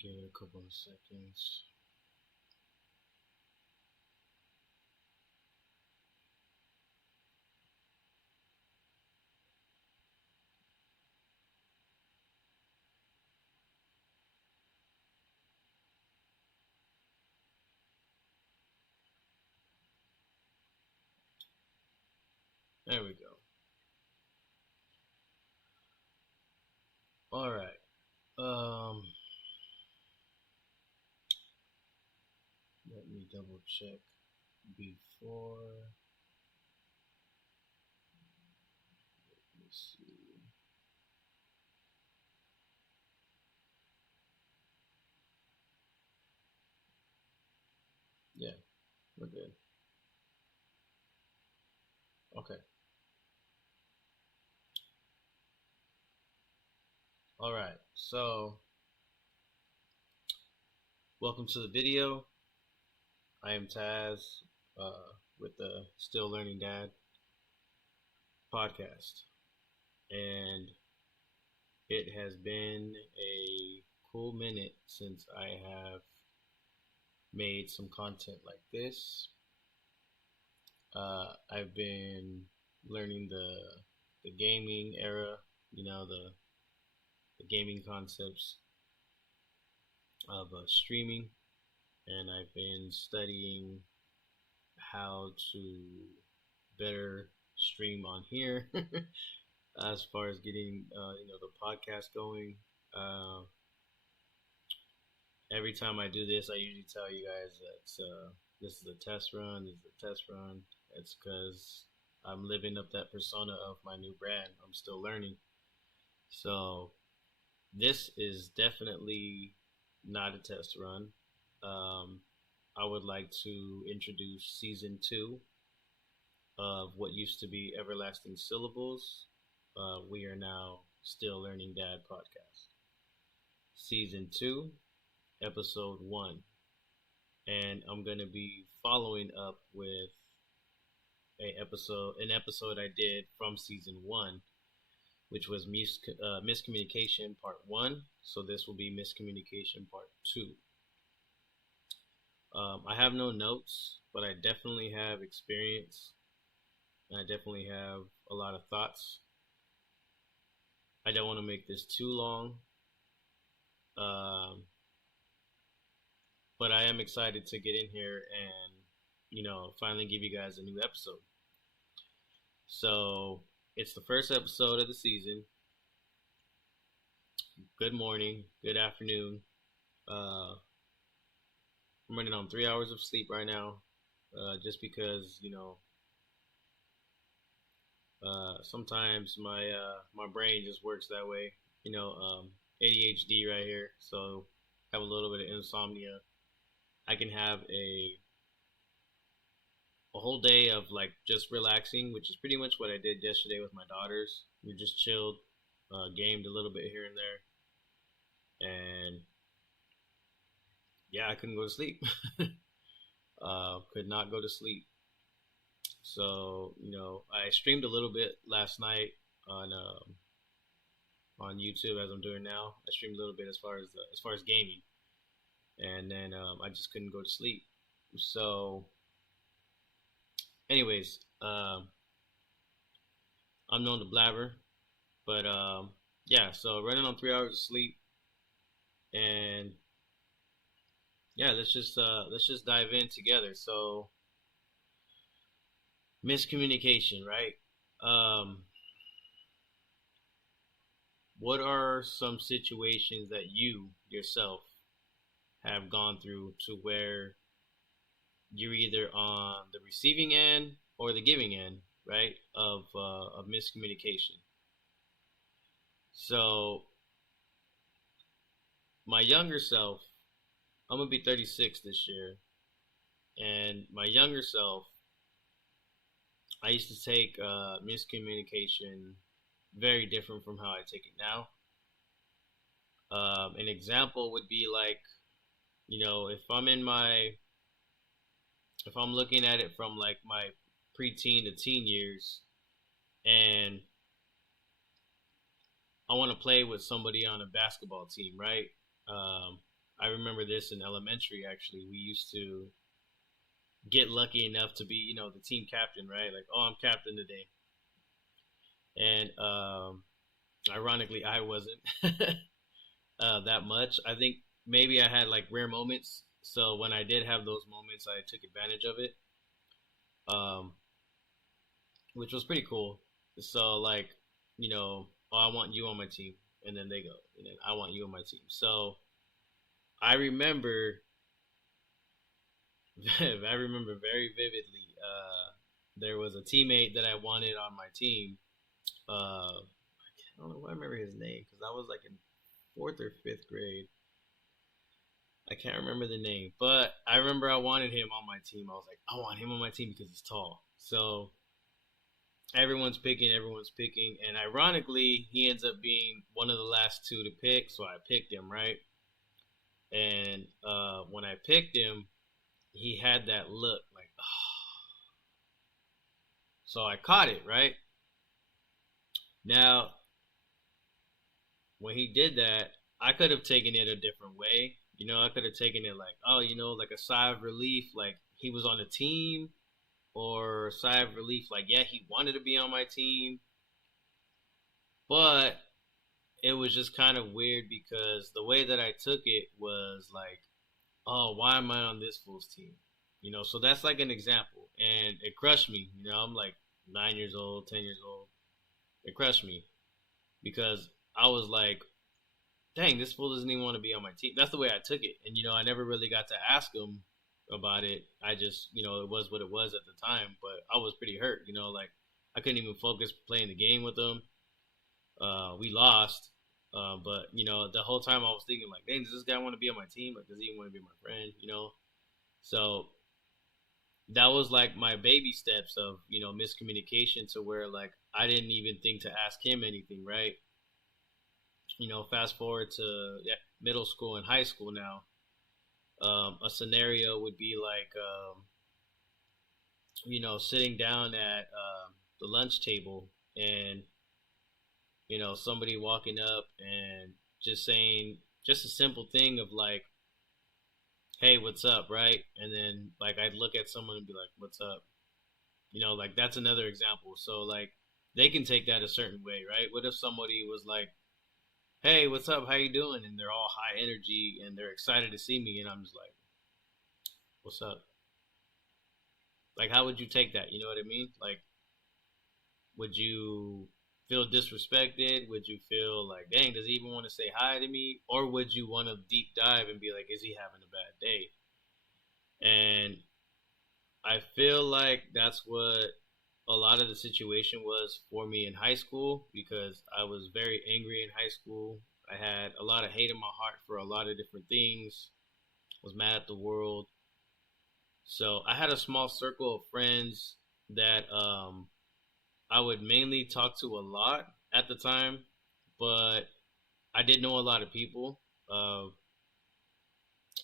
Give it a couple of seconds. There we go. All right. Let me double check before. Let me see. Yeah, we're good. Okay. All right. So, welcome to the video. I am Taz with the Still Learning Dad podcast. And it has been a cool minute since I have made some content like this. I've been learning the gaming era, the gaming concepts of streaming, and I've been studying how to better stream on here as far as getting the podcast going. Uh, every time I do this, I usually tell you guys that this is a test run. This is a test run. It's because I'm living up that persona of my new brand. I'm still learning. So this is definitely not a test run. I would like to introduce season 2 of what used to be Everlasting Syllables. We are now Still Learning Dad podcast. Season 2, episode 1. And I'm going to be following up with an episode I did from season 1, which was Miscommunication part 1. So this will be Miscommunication part 2. I have no notes, but I definitely have experience. I definitely have a lot of thoughts. I don't want to make this too long, but I am excited to get in here and finally give you guys a new episode. So it's the first episode of the season. Good morning, good afternoon. I'm running on 3 hours of sleep right now, just because sometimes my brain just works that way. ADHD right here, so I have a little bit of insomnia. I can have a whole day of like just relaxing, which is pretty much what I did yesterday with my daughters. We just chilled, gamed a little bit here and there, and yeah, I couldn't go to sleep. Could not go to sleep. So I streamed a little bit last night on YouTube, as I'm doing now. I streamed a little bit as far as gaming, and then I just couldn't go to sleep. So, anyways, I'm known to blabber, but yeah. So running on 3 hours of sleep, and yeah, let's just dive in together. So, miscommunication, right? What are some situations that you yourself have gone through to where you're either on the receiving end or the giving end, right, of miscommunication? So, my younger self, I'm gonna be 36 this year, and my younger self, I used to take miscommunication very different from how I take it now. An example would be like, if I'm looking at it from like my preteen to teen years, and I want to play with somebody on a basketball team, right? Um, I remember this in elementary. Actually, we used to get lucky enough to be, the team captain, right? Like, oh, I'm captain today, and ironically, I wasn't that much. I think maybe I had like rare moments. So when I did have those moments, I took advantage of it, um, which was pretty cool. So like, oh, I want you on my team, and then they go, and then I want you on my team. So I remember, I remember very vividly. There was a teammate that I wanted on my team. I don't know why I remember his name because I was like in fourth or fifth grade. I can't remember the name, but I remember I wanted him on my team. I was like, I want him on my team because he's tall. So everyone's picking, and ironically, he ends up being one of the last two to pick. So I picked him, right? And when I picked him, he had that look like, oh. So I caught it, right? Now, when he did that, I could have taken it a different way. I could have taken it like, oh, like a sigh of relief, like he was on the team, or a sigh of relief, like, yeah, he wanted to be on my team. But it was just kind of weird because the way that I took it was like, oh, why am I on this fool's team? So that's like an example. And it crushed me. I'm like 9 years old, 10 years old. It crushed me because I was like, dang, this fool doesn't even want to be on my team. That's the way I took it. And, I never really got to ask him about it. I just, it was what it was at the time. But I was pretty hurt, like I couldn't even focus playing the game with him. We lost. But, the whole time I was thinking, like, dang, does this guy want to be on my team? Like, does he even want to be my friend, So that was like my baby steps of, miscommunication to where, like, I didn't even think to ask him anything, right? Fast forward to middle school and high school now. A scenario would be like, sitting down at the lunch table and, somebody walking up and just saying just a simple thing of like, hey, what's up, right? And then like I'd look at someone and be like, what's up? Like that's another example. So like they can take that a certain way, right? What if somebody was like, hey, what's up? How you doing? And they're all high energy and they're excited to see me, and I'm just like, what's up? Like, how would you take that? You know what I mean? Like, would you feel disrespected? Would you feel like, dang, does he even want to say hi to me? Or would you want to deep dive and be like, is he having a bad day? And I feel like that's what a lot of the situation was for me in high school because I was very angry in high school. I had a lot of hate in my heart for a lot of different things. Was mad at the world. So I had a small circle of friends that I would mainly talk to a lot at the time, but I did know a lot of people.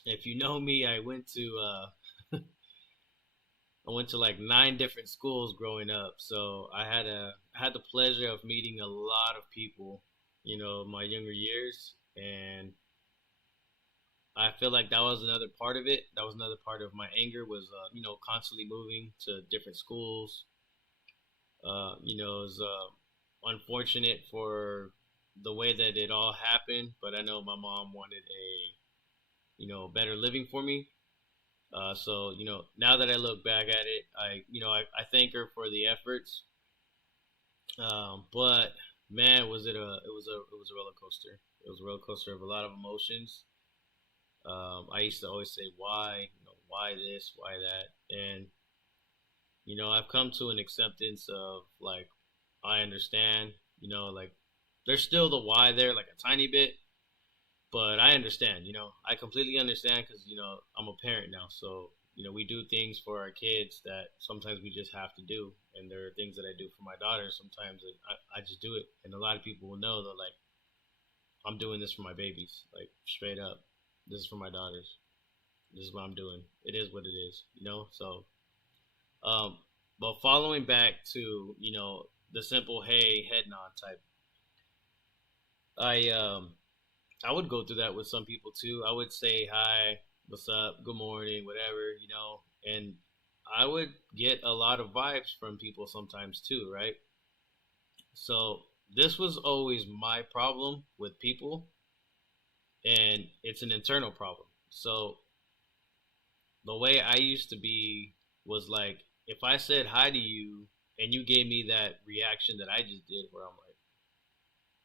If you know me, I went to like 9 different schools growing up, so I had the pleasure of meeting a lot of people, in my younger years, and I feel like that was another part of it. That was another part of my anger was, constantly moving to different schools. It was unfortunate for the way that it all happened, but I know my mom wanted better living for me. So now that I look back at it, I thank her for the efforts. But man, it was a roller coaster. It was a roller coaster of a lot of emotions. I used to always say why, why this, why that, and I've come to an acceptance of like I understand, like there's still the why there, like a tiny bit, but I understand, I completely understand because I'm a parent now, so we do things for our kids that sometimes we just have to do, and there are things that I do for my daughter sometimes that I just do it, and a lot of people will know that like I'm doing this for my babies, like straight up, this is for my daughters, this is what I'm doing. It is what it is, so um, but following back to the simple hey head nod type, I I would go through that with some people too. I would say hi, what's up, good morning, whatever, and I would get a lot of vibes from people sometimes too, right? So this was always my problem with people, and it's an internal problem. So the way I used to be was like, if I said hi to you and you gave me that reaction that I just did, where I'm like,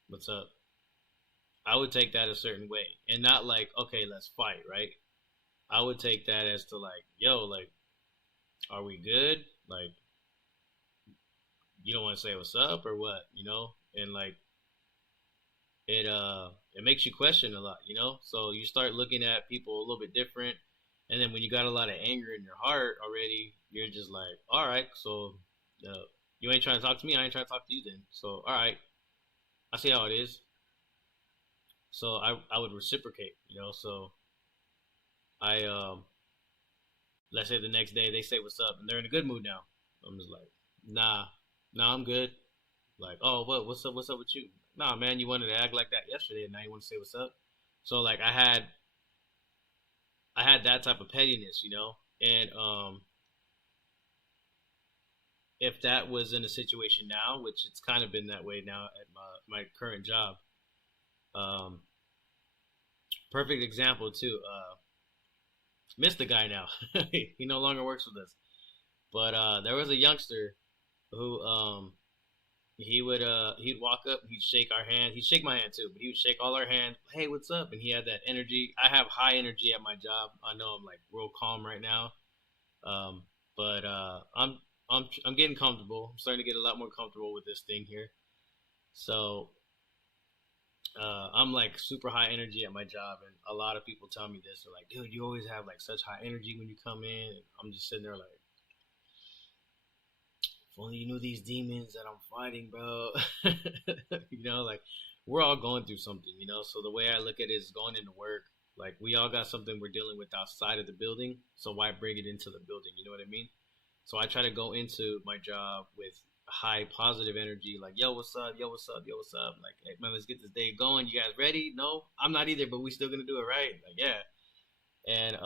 what's up? I would take that a certain way and not like, okay, let's fight, right? I would take that as to like, yo, like, are we good? Like, you don't want to say what's up or what, And like, it makes you question a lot, So you start looking at people a little bit different, and then when you got a lot of anger in your heart already, you're just like, all right, so uh, you ain't trying to talk to me, I ain't trying to talk to you then. So all right, I see how it is. So I would reciprocate, So I let's say the next day they say what's up and they're in a good mood now. I'm just like, nah, nah, I'm good. Like, oh, what? What's up with you? Nah, man, you wanted to act like that yesterday, and now you want to say what's up. So like, I had that type of pettiness, and if that was in a situation now, which it's kind of been that way now at my current job, um, perfect example too. Missed the guy now. He no longer works with us, but there was a youngster who he'd walk up, he'd shake our hand, he'd shake my hand too, but he would shake all our hands. Hey, what's up? And he had that energy. I have high energy at my job. I know I'm like real calm right now, but I'm getting comfortable. I'm starting to get a lot more comfortable with this thing here. So I'm like super high energy at my job, and a lot of people tell me this. They're like, "Dude, you always have like such high energy when you come in." And I'm just sitting there like, if only you knew these demons that I'm fighting, bro. Like we're all going through something, So the way I look at it is going into work. Like we all got something we're dealing with outside of the building, so why bring it into the building? You know what I mean? So I try to go into my job with high positive energy, like yo, what's up? Yo, what's up? Yo, what's up? Like, hey man, let's get this day going. You guys ready? No, I'm not either, but we still gonna do it right. Like, yeah, and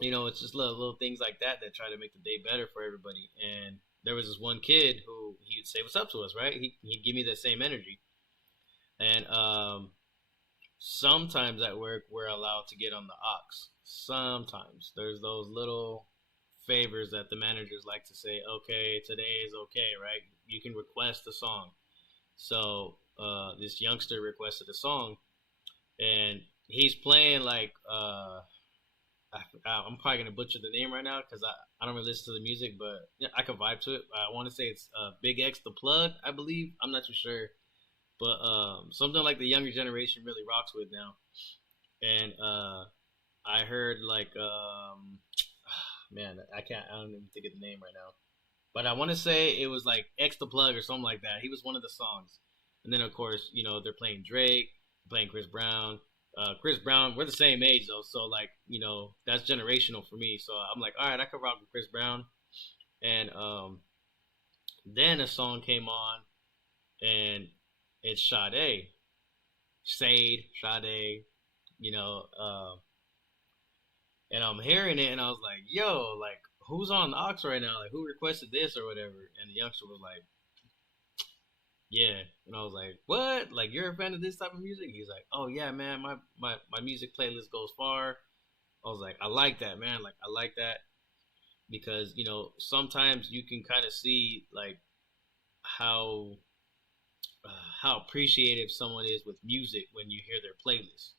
it's just little things like that that try to make the day better for everybody. And there was this one kid who he would say what's up to us, right? He'd give me that same energy. And sometimes at work we're allowed to get on the aux. Sometimes there's those little favors that the managers like to say, okay, today is okay, right? You can request a song. So this youngster requested a song, and he's playing like I'm probably gonna butcher the name right now because I don't really listen to the music, but yeah, I can vibe to it. I want to say it's Big X the Plug, I believe. I'm not too sure, but something like the younger generation really rocks with now. And I heard like man, I don't even think of the name right now, but I want to say it was like X the Plug or something like that. He was one of the songs, and then of course they're playing Drake, playing Chris Brown. Chris Brown, we're the same age though, so like that's generational for me. So I'm like, all right, I could rock with Chris Brown. And then a song came on, and it's Sade, Sade, Sade, you know, uh, and I'm hearing it, and I was like, yo, like who's on the aux right now? Like who requested this or whatever? And the youngster was like, yeah. And I was like, what? Like you're a fan of this type of music? He's like, oh yeah, man, my music playlist goes far. I was like, I like that, man. Like, I like that because sometimes you can kind of see like how how appreciative someone is with music when you hear their playlist.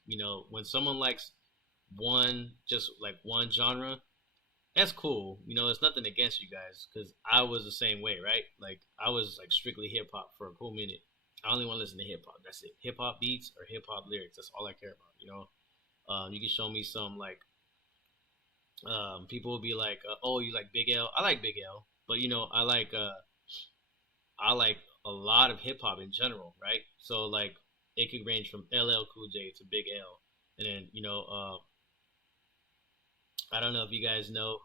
When someone likes just like one genre, that's cool. It's nothing against you guys because I was the same way, right? Like, I was like strictly hip hop for a cool minute. I only want to listen to hip hop. That's it. Hip hop beats or hip hop lyrics. That's all I care about. You can show me some like people will be like, "Oh, you like Big L? I like Big L, but I like a lot of hip hop in general, right? So like, it could range from LL Cool J to Big L, and then I don't know if you guys know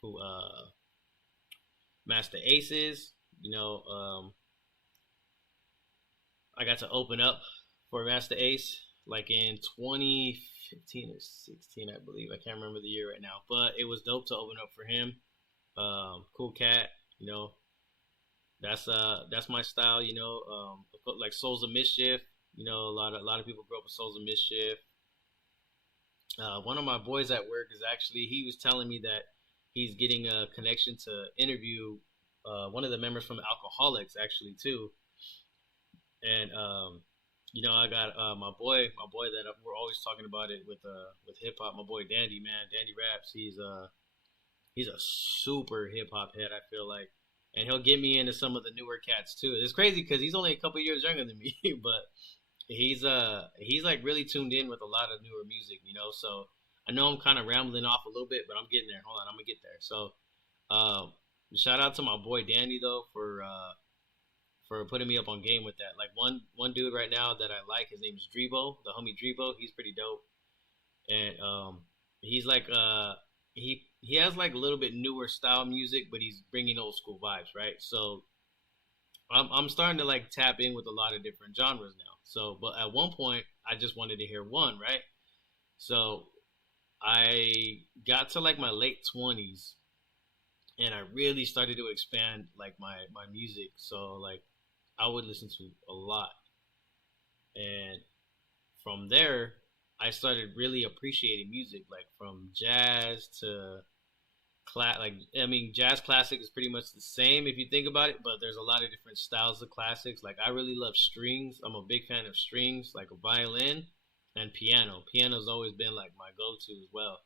who Master Ace is. I got to open up for Master Ace like in 2015 or 16, I believe. I can't remember the year right now, but it was dope to open up for him. Cool cat, you know. That's my style, you know. Like Souls of Mischief, you know. A lot of people grow up with Souls of Mischief. One of my boys at work is actually he was telling me that he's getting a connection to interview one of the members from Alcoholics actually too, and you know I got my boy that we're always talking about it with hip hop. My boy Dandy, man, Dandy Raps. He's a super hip hop head. I feel like, and he'll get me into some of the newer cats too. It's crazy because he's only a couple years younger than me, but he's like really tuned in with a lot of newer music, you know. So I know I'm kind of rambling off a little bit, but I'm getting there. Hold on, I'm gonna get there. So um, shout out to my boy Danny though for putting me up on game with that. Like one dude right now that I like, his name is Drebo, the homie Drebo. He's pretty dope, and he's like he has like a little bit newer style music, but he's bringing old school vibes, right? So I'm starting to like tap in with a lot of different genres now. So, but at one point, I just wanted to hear one, right? So I got to like my late 20s, and I really started to expand like my music. So like I would listen to a lot, and from there, I started really appreciating music, like from jazz to like I mean, jazz classic is pretty much the same if you think about it, but there's a lot of different styles of classics. Like I really love strings. I'm a big fan of strings, like a violin and piano. Piano's always been like my go-to as well.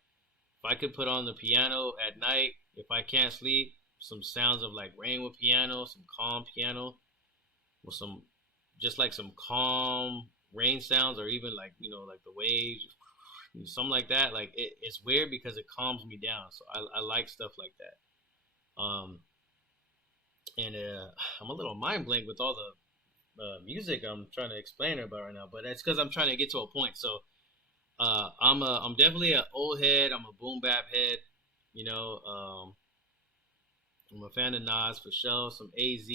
If I could put on the piano at night, if I can't sleep, some sounds of like rain with piano, some calm piano with some just like some calm rain sounds, or even like you know like the waves, something like that. Like it's weird because it calms me down. So I like stuff like that. And I'm a little mind blank with all the music I'm trying to explain about right now, but that's because I'm trying to get to a point. So I'm definitely an old head. I'm a boom bap head. You know, I'm a fan of Nas for sure. Some AZ.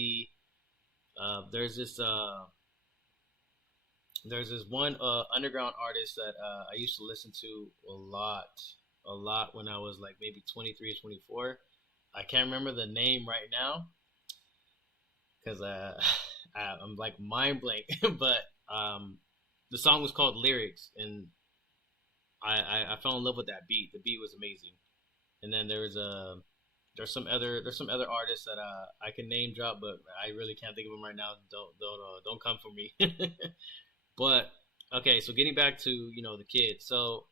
There's this one underground artist that I used to listen to a lot when I was like maybe 23 or 24. I can't remember the name right now because I'm like mind blank. But the song was called Lyrics, and I fell in love with that beat. The beat was amazing. And then there's some other artists that I can name drop, but I really can't think of them right now. Don't come for me. But okay, so getting back to the kid. So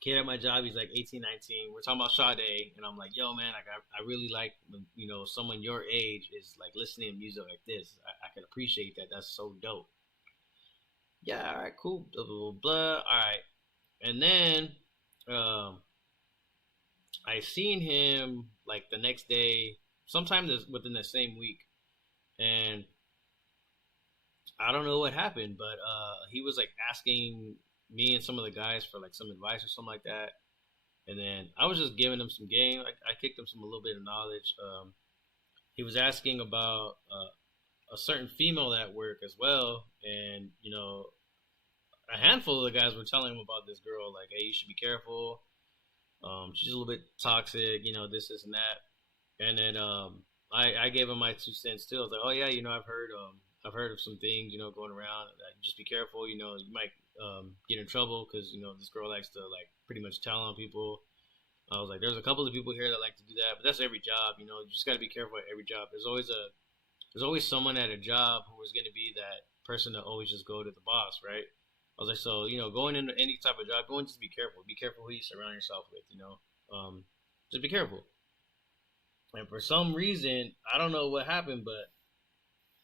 kid at my job, he's like 18, 19. We're talking about Sade, and I'm like, yo, man, like I really like when someone your age is like listening to music like this. I can appreciate that. That's so dope. Yeah, all right, cool. Blah blah blah. Blah. All right, and then um, I seen him like the next day, sometime within the same week, and I don't know what happened, but he was like asking me and some of the guys for like some advice or something like that. And then I was just giving him some game. I kicked him some a little bit of knowledge. He was asking about a certain female at work as well, and a handful of the guys were telling him about this girl, like, hey, you should be careful. She's a little bit toxic, this and that. And then I gave him my 2 cents too. I was like, oh yeah, I've heard of some things, going around. Just be careful. You might get in trouble because this girl likes to like pretty much tell on people. I was like, there's a couple of people here that like to do that, but that's every job. You just got to be careful at every job. There's always someone at a job who is going to be that person to always just go to the boss, right? I was like, so going into any type of job, just be careful. Be careful who you surround yourself with. Just be careful. And for some reason, I don't know what happened, but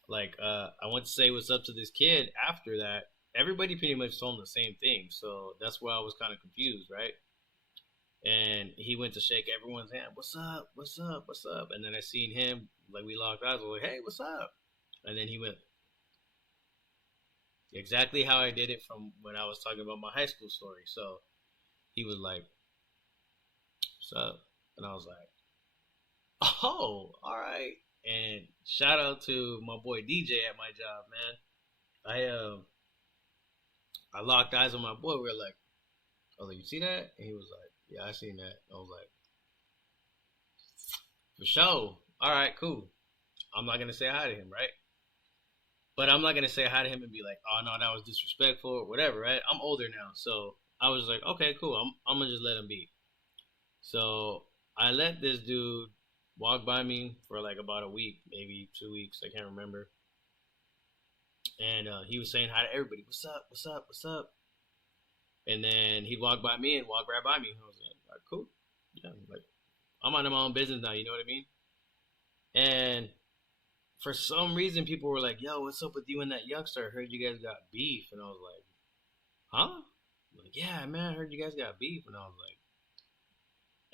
like I went to say what's up to this kid after that. Everybody pretty much told him the same thing, so that's why I was kind of confused, right? And he went to shake everyone's hand. What's up? What's up? What's up? And then I seen him, like we locked eyes. I was like, hey, what's up? And then he went exactly how I did it from when I was talking about my high school story. So he was like, what's up? And I was like, oh, all right. And shout out to my boy DJ at my job, man. I locked eyes on my boy. We were like, I was like, you see that? And he was like, yeah, I seen that. I was like, for sure. All right, cool. I'm not gonna say hi to him, right? But I'm not gonna say hi to him and be like, oh no, that was disrespectful or whatever, right? I'm older now, so I was like, okay, cool. I'm gonna just let him be. So I let this dude walk by me for like about a week, maybe 2 weeks. I can't remember. And he was saying hi to everybody. What's up? What's up? What's up? And then he'd walk by me and walk right by me. I was like, all right, cool. Yeah, like I'm on my own business now. You know what I mean? And for some reason, people were like, "Yo, what's up with you and that youngster? I heard you guys got beef." And I was like, "Huh?" I'm like, yeah, man, I heard you guys got beef. And I was like,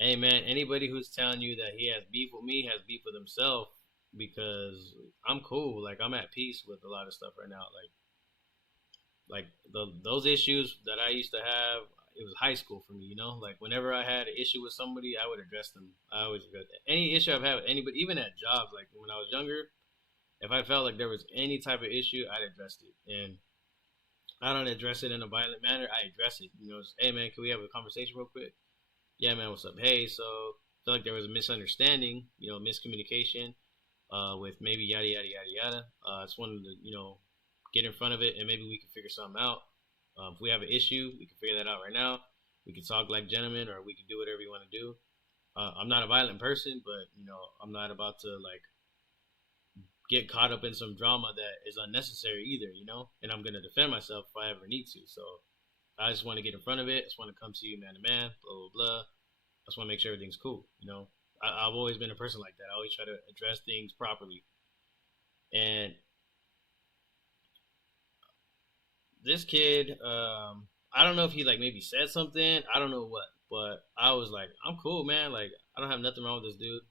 "Hey, man, anybody who's telling you that he has beef with me has beef with himself because I'm cool. Like I'm at peace with a lot of stuff right now. Like those issues that I used to have, it was high school for me. You know, like whenever I had an issue with somebody, I would address them. I always address any issue I've had with anybody, even at jobs. Like when I was younger, if I felt like there was any type of issue, I'd address it. And I don't address it in a violent manner. I address it. You know, just, hey man, can we have a conversation real quick? Yeah, man, what's up? Hey, so I feel like there was a misunderstanding. You know, miscommunication. With maybe yada yada yada yada. I just wanted to get in front of it and maybe we can figure something out. If we have an issue, we can figure that out right now. We can talk like gentlemen, or we can do whatever you want to do. I'm not a violent person, but I'm not about to like get caught up in some drama that is unnecessary either, and I'm gonna defend myself if I ever need to. So I just want to get in front of it. I just want to come to you man to man, blah blah blah. I just want to make sure everything's cool. I've always been a person like that. I always try to address things properly. And this kid, I don't know if he like maybe said something. I don't know what, but I was like, I'm cool, man. Like I don't have nothing wrong with this dude.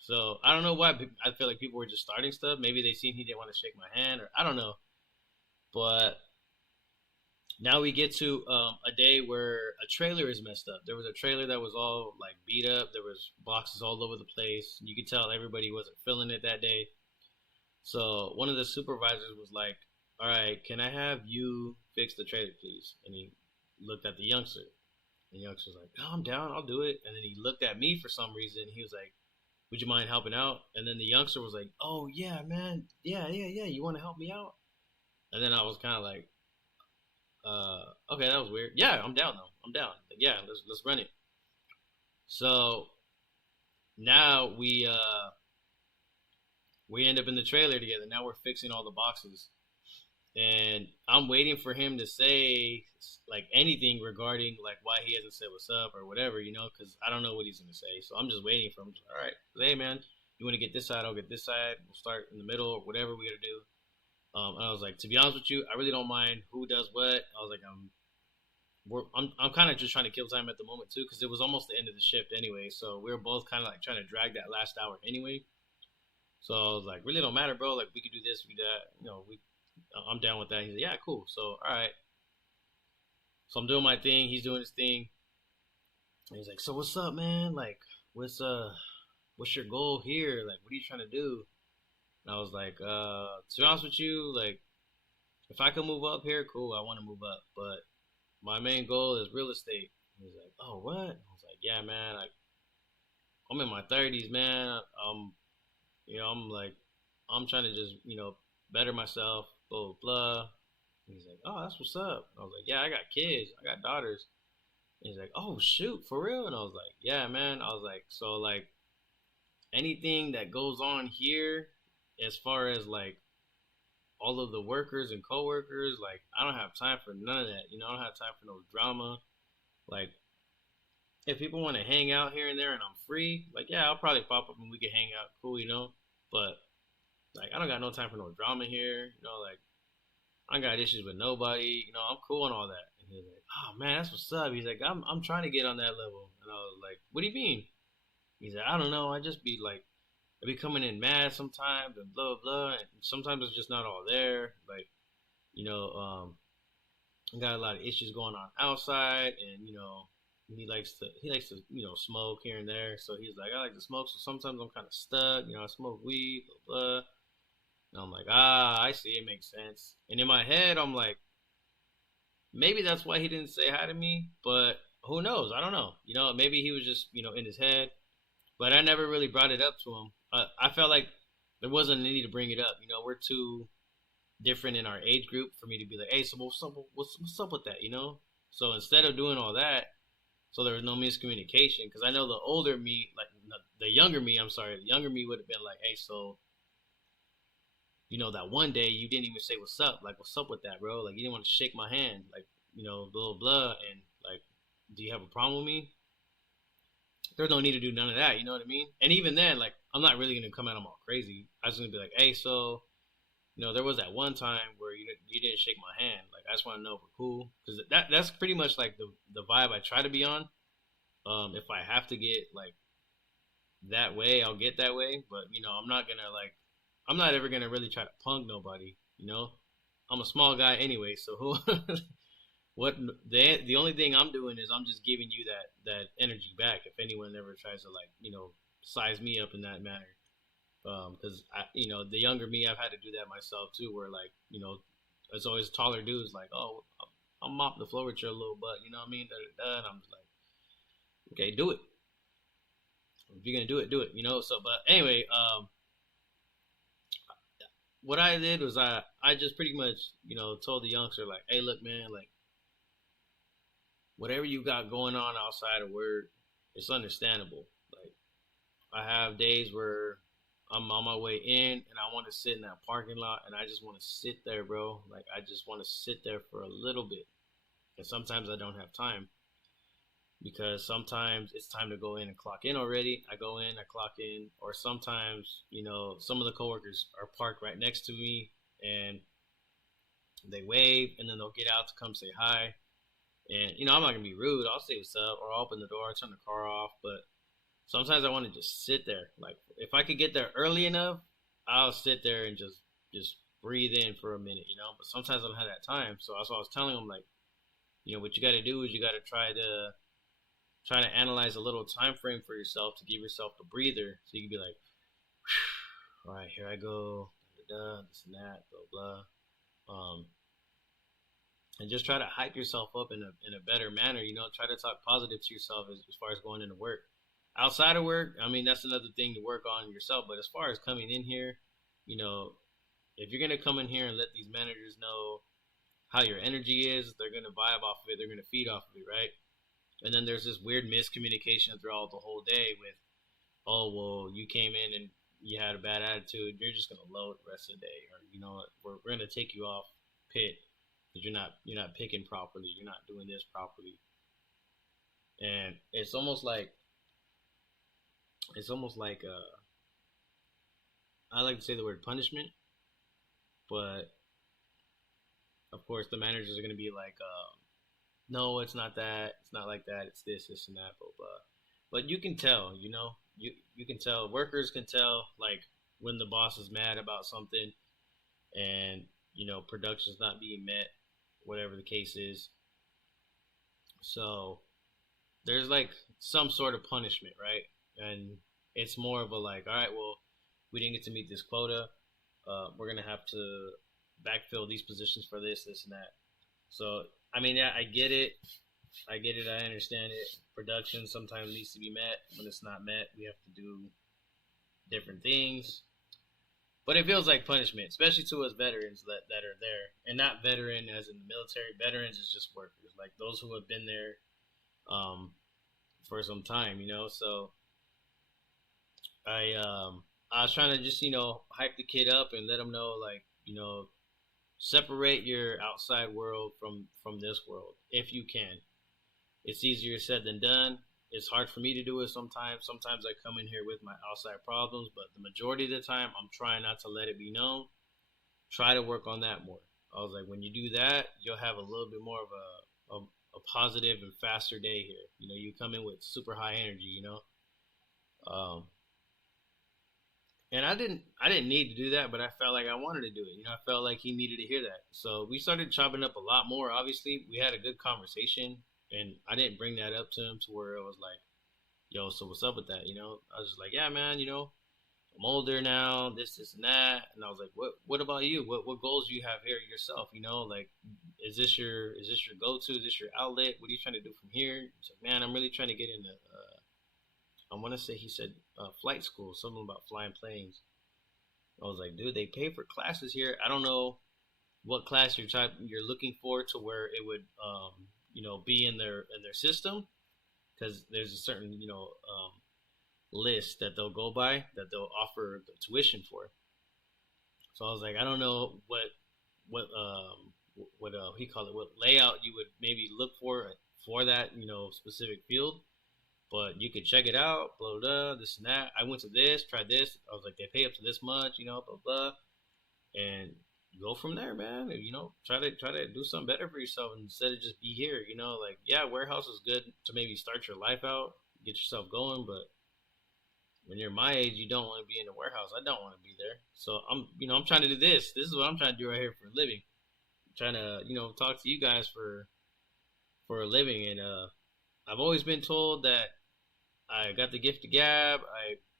So I don't know why. I feel like people were just starting stuff. Maybe they seen he didn't want to shake my hand, or I don't know. But now we get to a day where a trailer is messed up. There was a trailer that was all like beat up. There was boxes all over the place. You could tell everybody wasn't feeling it that day. So one of the supervisors was like, "All right, can I have you fix the trailer, please?" And he looked at the youngster. And the youngster was like, "Oh, I'm down. I'll do it." And then he looked at me for some reason. He was like, "Would you mind helping out?" And then the youngster was like, "Oh yeah, man. Yeah, yeah, yeah. You want to help me out?" And then I was kind of like, okay, that was weird. Yeah, I'm down though. I'm down. Like, yeah, let's run it. So now we end up in the trailer together. Now we're fixing all the boxes, and I'm waiting for him to say like anything regarding like why he hasn't said what's up or whatever, because I don't know what he's gonna say. So I'm just waiting for him. All right, hey man, you want to get this side? I'll get this side. We'll start in the middle or whatever we gotta do. And I was like, to be honest with you, I really don't mind who does what. I was like, I'm kind of just trying to kill time at the moment too, because it was almost the end of the shift anyway. So we were both kind of like trying to drag that last hour anyway. So I was like, really don't matter, bro. Like we could do this, we do that. I'm down with that. He's like, yeah, cool. So all right. So I'm doing my thing. He's doing his thing. And he's like, so what's up, man? Like, what's your goal here? Like, what are you trying to do? And I was like, to be honest with you, like, if I could move up here, cool. I want to move up, but my main goal is real estate. And he's like, oh, what? I was like, yeah, man. Like, I'm in my 30s, man. I'm like, I'm trying to just, better myself, blah, blah, blah. And he's like, oh, that's what's up. I was like, yeah, I got kids. I got daughters. And he's like, oh, shoot, for real? And I was like, yeah, man. I was like, so, like, anything that goes on here as far as, like, all of the workers and coworkers, like, I don't have time for none of that. I don't have time for no drama. Like, if people want to hang out here and there and I'm free, like, yeah, I'll probably pop up and we can hang out, cool. But, like, I don't got no time for no drama here, like, I don't got issues with nobody, I'm cool and all that. And he's like, oh, man, that's what's up. He's like, I'm trying to get on that level. And I was like, what do you mean? He's like, I don't know. I just be, like, I be coming in mad sometimes and blah, blah, and sometimes it's just not all there. Like, I got a lot of issues going on outside and, smoke here and there. So he's like, I like to smoke. So sometimes I'm kind of stuck. I smoke weed, blah blah. And I'm like, I see, it makes sense. And in my head, I'm like, maybe that's why he didn't say hi to me. But who knows? I don't know. Maybe he was just in his head. But I never really brought it up to him. I felt like there wasn't a need to bring it up. We're too different in our age group for me to be like, hey, so what's up with that? So instead of doing all that, so there was no miscommunication, because I know the older me, like the younger me, I'm sorry, the younger me would have been like, hey, so that one day you didn't even say what's up, like what's up with that, bro? Like you didn't want to shake my hand, like blah blah, and like, do you have a problem with me? There's no need to do none of that, you know what I mean? And even then, like, I'm not really gonna come at him all crazy. I was gonna be like, hey, so there was that one time where you didn't shake my hand. Like, I just want to know if we're cool, because that's pretty much like the vibe I try to be on. If I have to get like that way, I'll get that way. But I'm not ever gonna really try to punk nobody. I'm a small guy anyway, so who? What the only thing I'm doing is I'm just giving you that energy back. If anyone ever tries to size me up in that manner. Because the younger me, I've had to do that myself too, where it's always taller dudes like, oh, I'll mop the floor with your little butt, you know what I mean? And I'm just like, okay, do it. If you're gonna do it, do it. So, but anyway, what I did was I just pretty much told the youngster, like, hey, look, man, like, whatever you got going on outside of work, it's understandable. Like, I have days where I'm on my way in and I want to sit in that parking lot and I just want to sit there, bro. Like, I just want to sit there for a little bit. And sometimes I don't have time, because sometimes it's time to go in and clock in already. I go in, I clock in, or sometimes, some of the coworkers are parked right next to me and they wave and then they'll get out to come say hi. And, I'm not going to be rude. I'll say what's up, or I'll open the door, turn the car off. But sometimes I want to just sit there. Like, if I could get there early enough, I'll sit there and just breathe in for a minute, But sometimes I don't have that time. So that's what I was telling them, like, what you got to do is you got to try to analyze a little time frame for yourself to give yourself a breather, so you can be like, all right, here I go, da, da, da, this and that, blah blah. And just try to hype yourself up in a better manner. Try to talk positive to yourself as far as going into work. Outside of work, I mean, that's another thing to work on yourself. But as far as coming in here, if you're gonna come in here and let these managers know how your energy is, they're gonna vibe off of it. They're gonna feed off of it, right? And then there's this weird miscommunication throughout the whole day with, oh, well, you came in and you had a bad attitude. You're just gonna load the rest of the day, or we're gonna take you off pit because you're not picking properly. You're not doing this properly. And it's almost like I like to say the word punishment, but of course the managers are gonna be like, no, it's not that. It's not like that. It's this and that, blah blah. But you can tell, you can tell. Workers can tell, like, when the boss is mad about something, and production's not being met, whatever the case is. So there's like some sort of punishment, right? And it's more of a like, all right, well, we didn't get to meet this quota. We're gonna have to backfill these positions for this, and that. So I mean, yeah, I get it. I understand it. Production sometimes needs to be met. When it's not met, we have to do different things. But it feels like punishment, especially to us veterans that are there. And not veteran as in the military. Veterans is just workers, like those who have been there for some time, So I was trying to just, hype the kid up and let him know, like, separate your outside world from this world if you can. It's easier said than done. It's hard for me to do it sometimes. Sometimes I come in here with my outside problems, but the majority of the time I'm trying not to let it be known. Try to work on that more. I was like, when you do that, you'll have a little bit more of a positive and faster day here. You come in with super high energy, and I didn't need to do that, but I felt like I wanted to do it. I felt like he needed to hear that. So we started chopping up a lot more. Obviously, we had a good conversation. And I didn't bring that up to him to where it was like, yo, so what's up with that? I was just like, yeah, man, I'm older now, this and that. And I was like, what about you? What goals do you have here yourself? Like, is this your go to? Is this your outlet? What are you trying to do from here? He's like, man, I'm really trying to get into I want to say he said flight school, something about flying planes. I was like, dude, they pay for classes here. I don't know what class you're looking for to where it would be in their system, because there's a certain list that they'll go by that they'll offer the tuition for. So I was like, I don't know what he called it, what layout you would maybe look for that specific field, but you could check it out, blah blah, blah, this and that. I went to this, tried this. I was like, they pay up to this much, blah blah, and go from there, man. Try to do something better for yourself instead of just be here. Like, yeah, warehouse is good to maybe start your life out, get yourself going, but when you're my age, you don't want to be in the warehouse. I don't want to be there. So I'm trying to do this. This is what I'm trying to do right here for a living. I'm trying to, talk to you guys for a living, and I've always been told that I got the gift of gab.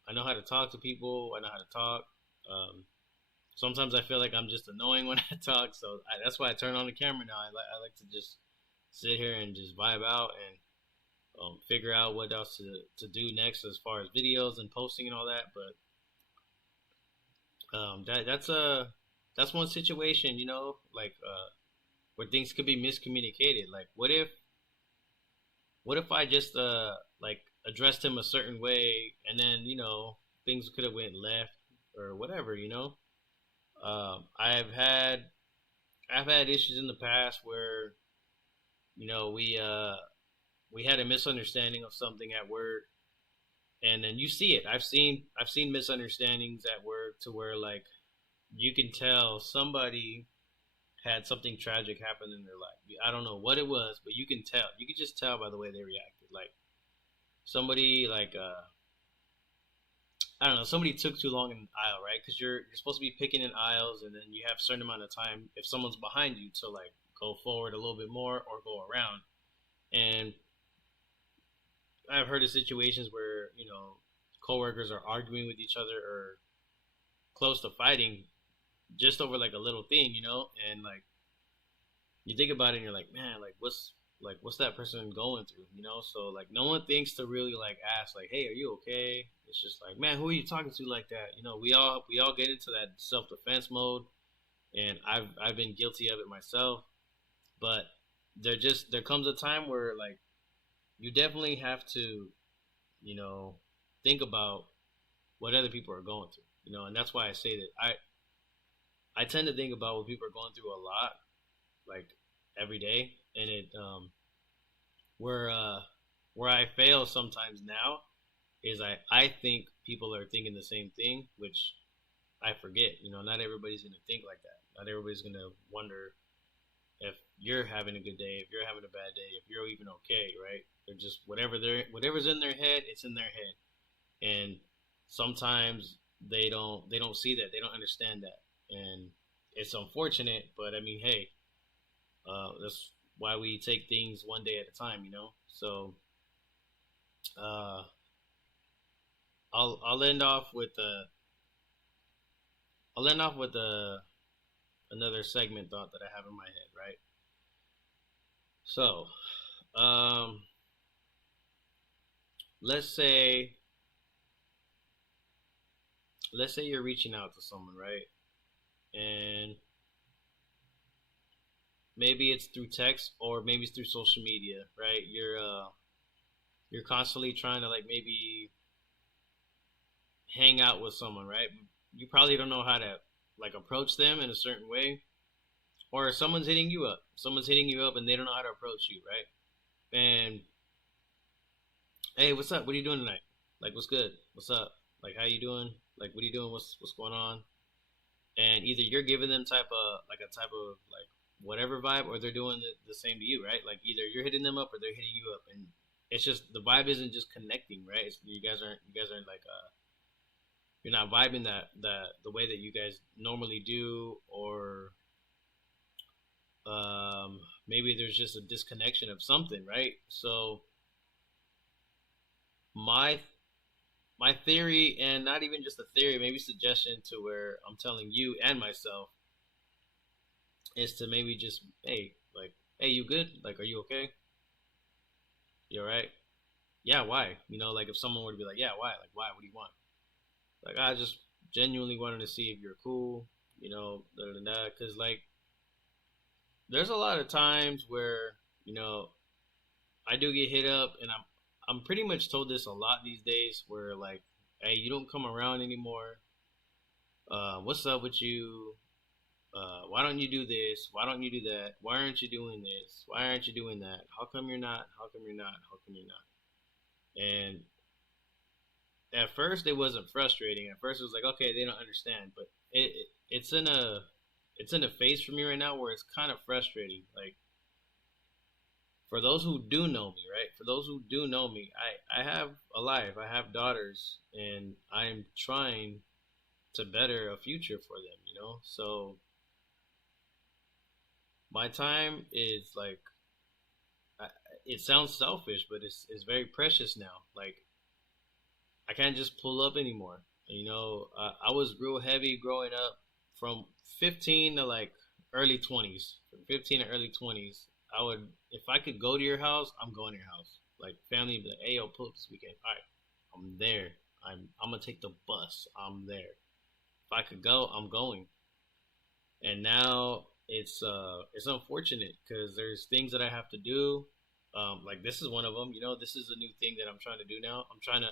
I know how to talk to people. I know how to talk. Sometimes I feel like I'm just annoying when I talk, so that's why I turn on the camera now. I like to just sit here and just vibe out and figure out what else to do next as far as videos and posting and all that. But that's one situation, like where things could be miscommunicated. Like, what if I just like addressed him a certain way, and then things could have went left or whatever. I've had issues in the past where we had a misunderstanding of something at work, and then you see it. I've seen misunderstandings at work to where, like, you can tell somebody had something tragic happen in their life. I don't know what it was, but you can tell. You can just tell by the way they reacted. Like, somebody, like, I don't know, somebody took too long in an aisle, right? Because you're supposed to be picking in aisles, and then you have a certain amount of time if someone's behind you to, like, go forward a little bit more or go around. And I've heard of situations where coworkers are arguing with each other or close to fighting just over like a little thing, and like you think about it and you're like, man, like what's that person going through, So like no one thinks to really like ask like, hey, are you okay? It's just like, man, who are you talking to like that? We all get into that self defense mode, and I've been guilty of it myself. But there comes a time where, like, you definitely have to, you know, think about what other people are going through, and that's why I say that I tend to think about what people are going through a lot, like every day, and it where uh where I fail sometimes now is I think people are thinking the same thing, which I forget. Not everybody's gonna think like that. Not everybody's gonna wonder if you're having a good day, if you're having a bad day, if you're even okay, right? They're just whatever's in their head, it's in their head. And sometimes they don't see that, they don't understand that, and it's unfortunate. But I mean, hey, that's why we take things one day at a time, So uh, I'll end off with another segment thought that I have in my head, right? So um, let's say you're reaching out to someone, right? And maybe it's through text or maybe it's through social media, right? You're constantly trying to, like, maybe hang out with someone, right? You probably don't know how to, like, approach them in a certain way, or someone's hitting you up and they don't know how to approach you, right? And hey, what's up? What are you doing tonight? Like, what's good? What's up? Like, how you doing? Like, what are you doing? What's going on? And either you're giving them type of like whatever vibe, or they're doing the same to you, right? Like, either you're hitting them up or they're hitting you up, and it's just the vibe isn't just connecting, right? You guys aren't like you're not vibing the way that you guys normally do, or maybe there's just a disconnection of something, right? So my my theory, and not even just a theory, maybe suggestion to where I'm telling you and myself, is to maybe just, hey, like, hey, you good? Like, are you okay? You all right? Yeah, why? Like if someone were to be like, yeah, why? Like, why? What do you want? Like, I just genuinely wanted to see if you're cool, because like there's a lot of times where I do get hit up, and I'm pretty much told this a lot these days, where like, hey, you don't come around anymore. What's up with you? Why don't you do this? Why don't you do that? Why aren't you doing this? Why aren't you doing that? How come you're not? How come you're not? How come you're not? And at first it wasn't frustrating. At first it was like, okay, they don't understand. But it's in a phase for me right now where it's kind of frustrating. Like, for those who do know me, right? For those who do know me, I have a life. I have daughters, and I'm trying to better a future for them. So my time is like, I, it sounds selfish, but it's very precious now. Like, I can't just pull up anymore. I was real heavy growing up from 15 to like early 20s. From 15 to early 20s, I would, if I could go to your house, I'm going to your house. Like, family would be like, hey, yo, pull up this weekend. All right, I'm there. I'm gonna take the bus. I'm there. If I could go, I'm going. And now it's unfortunate because there's things that I have to do. Like, this is one of them. This is a new thing that I'm trying to do now. Trying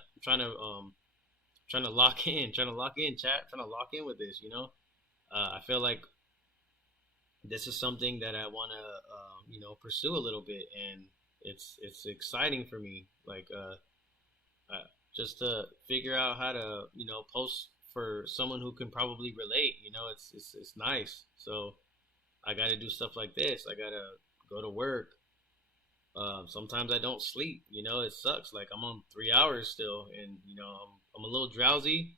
to lock in, chat, trying to lock in with this. I feel like this is something that I want to pursue a little bit, and it's exciting for me. Like, just to figure out how to post for someone who can probably relate. It's nice. So I got to do stuff like this. I got to go to work. Sometimes I don't sleep. It sucks. Like, I'm on 3 hours still, and I'm a little drowsy,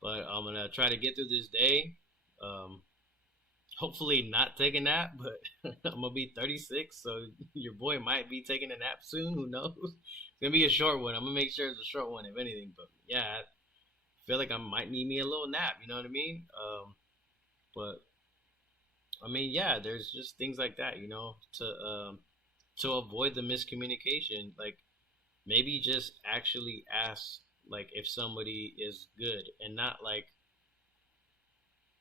but I'm gonna try to get through this day. Um, Hopefully not take a nap, but I'm gonna be 36, so your boy might be taking a nap soon. Who knows? It's gonna be a short one. I'm gonna make sure it's a short one, if anything. But yeah, I feel like I might need me a little nap. You know what I mean? But I mean, yeah, there's just things like that. To avoid the miscommunication. Like, maybe just actually ask, like, if somebody is good, and not like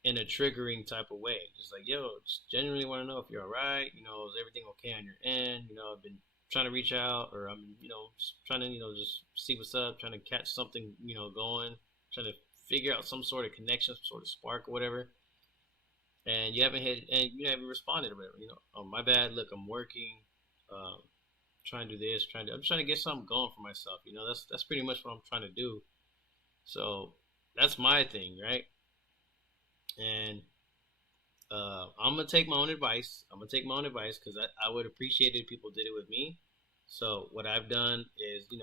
in a triggering type of way. Just like, yo, just genuinely want to know if you're all right. Is everything okay on your end? I've been trying to reach out, or I'm, just trying to, just see what's up, trying to catch something, going, trying to figure out some sort of connection, some sort of spark or whatever. And you haven't hit, and you haven't responded or whatever. Oh, my bad. Look, I'm working. Um, Trying to do this, I'm trying to get something going for myself. That's pretty much what I'm trying to do. So that's my thing, right? And I'm gonna take my own advice. I'm gonna take my own advice because I would appreciate it if people did it with me. So what I've done is, I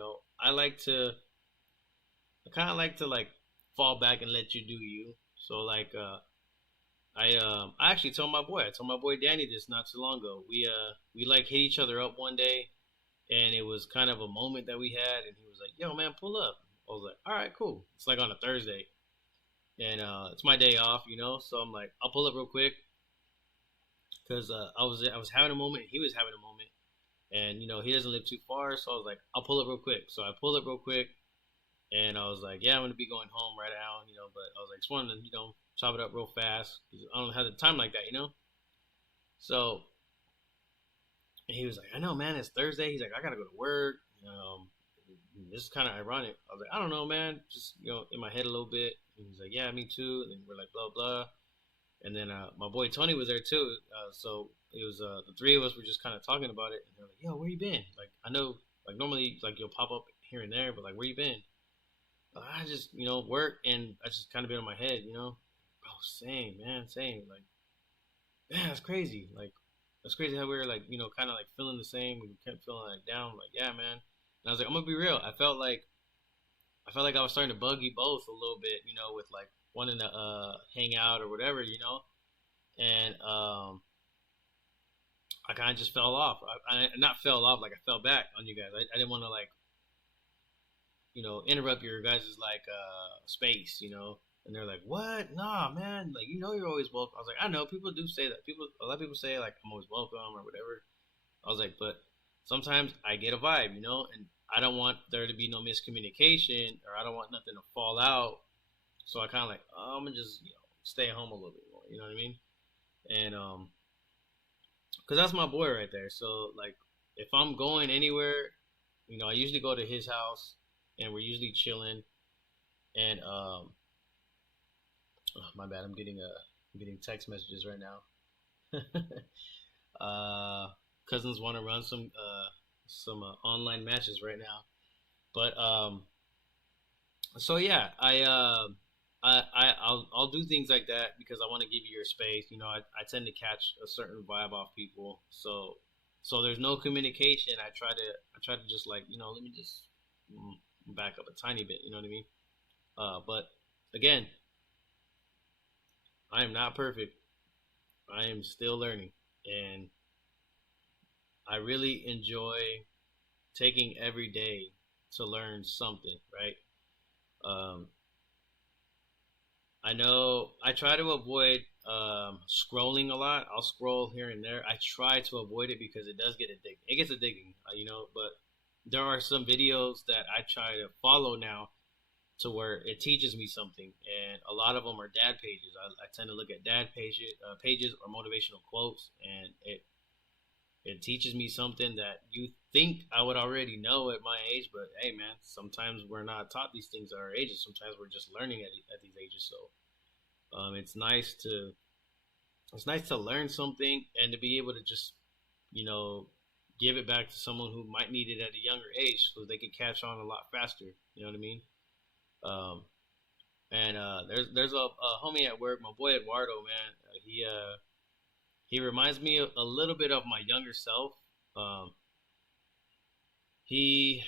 kind of like to like fall back and let you do you. So like, I actually I told my boy Danny this not too long ago. We like hit each other up one day, and it was kind of a moment that we had, and he was like, yo, man, pull up. I was like, all right, cool. It's like on a Thursday, and it's my day off, so I'm like, I'll pull up real quick, because I was having a moment, he was having a moment, and he doesn't live too far, so I was like, I'll pull up real quick. So I pulled up real quick, and I was like, yeah, I'm gonna be going home right now, but I was like, just wanted to chop it up real fast because I don't have the time like that. So, and he was like, I know, man, it's Thursday. He's like, I gotta go to work. This is kind of ironic. I was like, I don't know, man, just in my head a little bit. And he's like, yeah, me too. And then we're like, blah blah. And then my boy Tony was there too. So it was the three of us were just kind of talking about it. And they're like, yo, where you been? Like, I know, like, normally like you'll pop up here and there, but like, where you been? I just work, and I just kind of been in my head. Bro, same, man, same. Like, yeah, that's crazy. Like, that's crazy how we were like, kind of like feeling the same. We kept feeling like down. Like, yeah, man. And I was like, I'm gonna be real. I felt like I was starting to bug you both a little bit, with like wanting to hang out or whatever. And I kind of just fell off. I not fell off, like I fell back on you guys. I didn't want to like interrupt your guys' like space, And they're like, "What? Nah, man. Like you're always welcome." I was like, "I know people do say that. A lot of people say like I'm always welcome or whatever." I was like, "But sometimes I get a vibe, and I don't want there to be no miscommunication or I don't want nothing to fall out. So I kind of like, oh, I'm gonna just stay home a little bit more. You know what I mean? And cause that's my boy right there. So like, if I'm going anywhere, I usually go to his house, and we're usually chilling. And oh, my bad, I'm getting text messages right now. Cousins want to run some online matches right now, but so yeah, I'll do things like that because I want to give you your space. I tend to catch a certain vibe off people, so there's no communication. I try to just like let me just back up a tiny bit. You know what I mean? But again, I am not perfect. I am still learning, and I really enjoy taking every day to learn something. Right? Um, I know I try to avoid scrolling a lot. I'll scroll here and there. I try to avoid it because it does get addicting. It gets addicting, but there are some videos that I try to follow now to where it teaches me something, and a lot of them are dad pages. I tend to look at pages or motivational quotes, and it teaches me something that you think I would already know at my age, but hey, man, sometimes we're not taught these things at our ages. Sometimes we're just learning at these ages. So it's nice to learn something and to be able to just you know give it back to someone who might need it at a younger age, so they can catch on a lot faster. You know what I mean? Um, and there's a homie at work, my boy Eduardo, man. He reminds me a little bit of my younger self. Um, he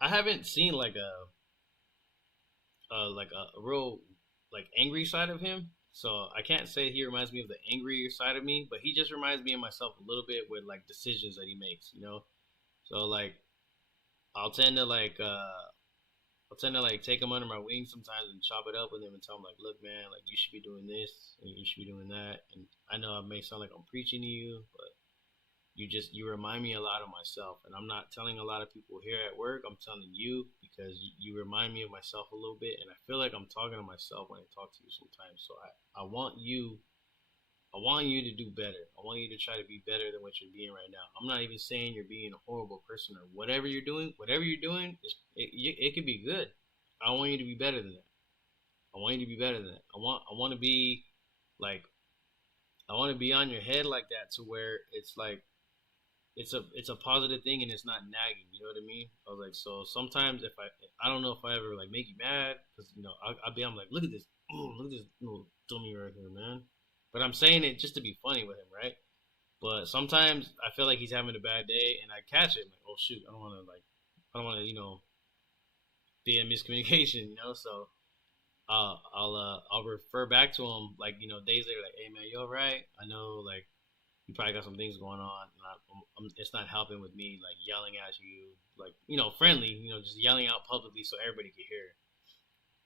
I haven't seen like a real like angry side of him. So I can't say he reminds me of the angrier side of me, but he just reminds me of myself a little bit with like decisions that he makes. So like I'll tend to like take him under my wing sometimes and chop it up with him and tell him like, look, man, like you should be doing this and you should be doing that. And I know I may sound like I'm preaching to you, but you remind me a lot of myself, and I'm not telling a lot of people here at work. I'm telling you because you remind me of myself a little bit, and I feel like I'm talking to myself when I talk to you sometimes. So I want you to do better. I want you to try to be better than what you're being right now. I'm not even saying you're being a horrible person or whatever you're doing. Whatever you're doing, it could be good. I want you to be better than that. I want you to be better than that. I want to be like I want to be on your head like that to where it's like it's a positive thing and it's not nagging. You know what I mean? I was like, so sometimes if I don't know if I ever like make you mad because I'm like, look at this, look at this little dummy right here, man. But I'm saying it just to be funny with him, right? But sometimes I feel like he's having a bad day and I catch it like, oh shoot, I don't want to be in miscommunication. So I'll refer back to him like days later, like, hey man, you all right? I know like you probably got some things going on, and it's not helping with me like yelling at you, like friendly, just yelling out publicly so everybody can hear.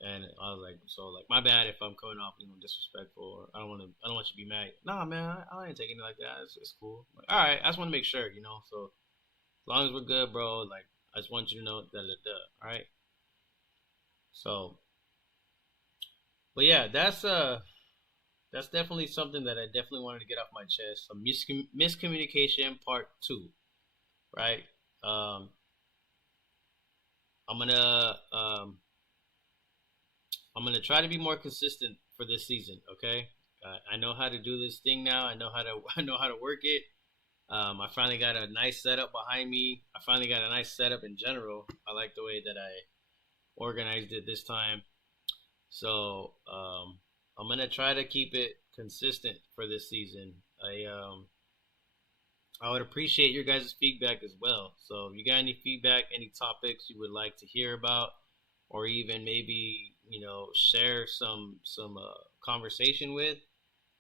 And I was like, so like my bad if I'm coming off disrespectful, or I don't want you to be mad. Nah, man, I ain't taking it like that. It's cool. Like, all right, I just want to make sure. So as long as we're good, bro, like I just want you to know all right. So, but yeah, that's definitely something that I definitely wanted to get off my chest. Some miscommunication part two, right? Um, I'm gonna um, I'm gonna try to be more consistent for this season. Okay, I know how to do this thing now. I know how to I know how to work it. I finally got a nice setup behind me. I finally got a nice setup in general. I like the way that I organized it this time. So I'm gonna try to keep it consistent for this season. I would appreciate your guys' feedback as well. So if you got any feedback, any topics you would like to hear about, or even maybe share some conversation with,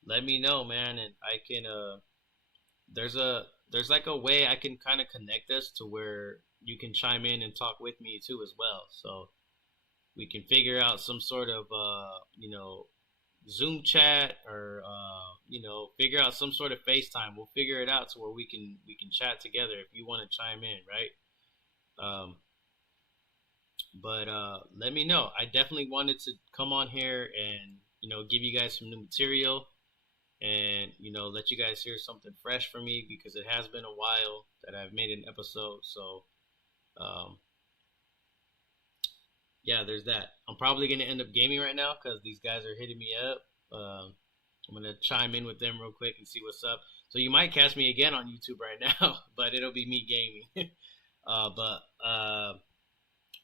let me know, man, and there's like a way I can kind of connect us to where you can chime in and talk with me too as well. So we can figure out some sort of Zoom chat, or figure out some sort of FaceTime. We'll figure it out to where we can chat together if you want to chime in, right? But let me know. I definitely wanted to come on here and give you guys some new material, and let you guys hear something fresh from me, because it has been a while that I've made an episode. So um, yeah, there's that. I'm probably gonna end up gaming right now because these guys are hitting me up. I'm gonna chime in with them real quick and see what's up. So you might catch me again on YouTube right now, but it'll be me gaming. But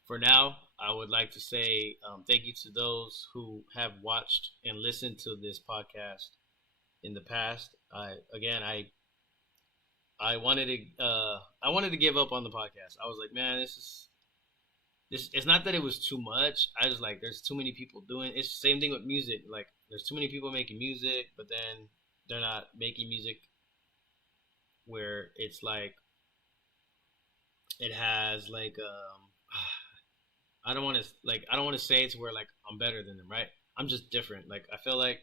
for now, I would like to say thank you to those who have watched and listened to this podcast in the past. I wanted to give up on the podcast. I was like, man, this. It's not that it was too much. I just like there's too many people doing. It's the same thing with music. Like there's too many people making music, but then they're not making music where it's like it has like I don't want to say it's where like I'm better than them, right? I'm just different. Like I feel like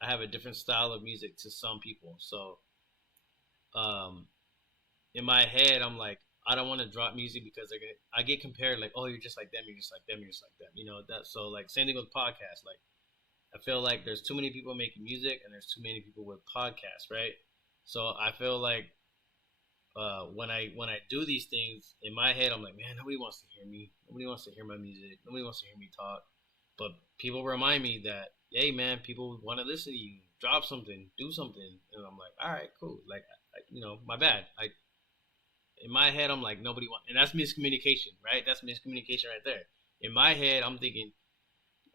I have a different style of music to some people. So um in my head I'm like I don't want to drop music because I get compared like, oh, you're just like them, you're just like them, you're just like them. That. So like same thing with podcasts. Like I feel like there's too many people making music and there's too many people with podcasts, right? So I feel like when I do these things in my head, I'm like, man, nobody wants to hear me. Nobody wants to hear my music. Nobody wants to hear me talk. But people remind me that, hey, man, people want to listen to you. Drop something, do something, and I'm like, all right, cool. Like, my bad. In my head, I'm like, nobody wants, and that's miscommunication, right? That's miscommunication right there. In my head, I'm thinking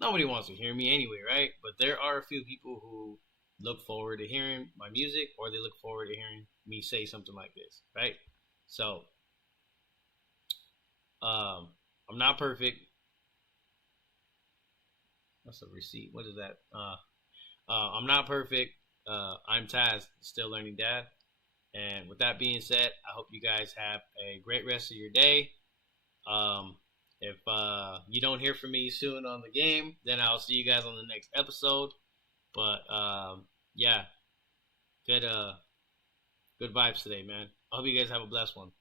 nobody wants to hear me anyway, right? But there are a few people who look forward to hearing my music, or they look forward to hearing me say something like this, right? So um, I'm not perfect. What's a receipt? What is that? I'm not perfect. I'm Taz, still learning dad. And with that being said, I hope you guys have a great rest of your day. If you don't hear from me soon on the game, then I'll see you guys on the next episode. But yeah, good good vibes today, man. I hope you guys have a blessed one.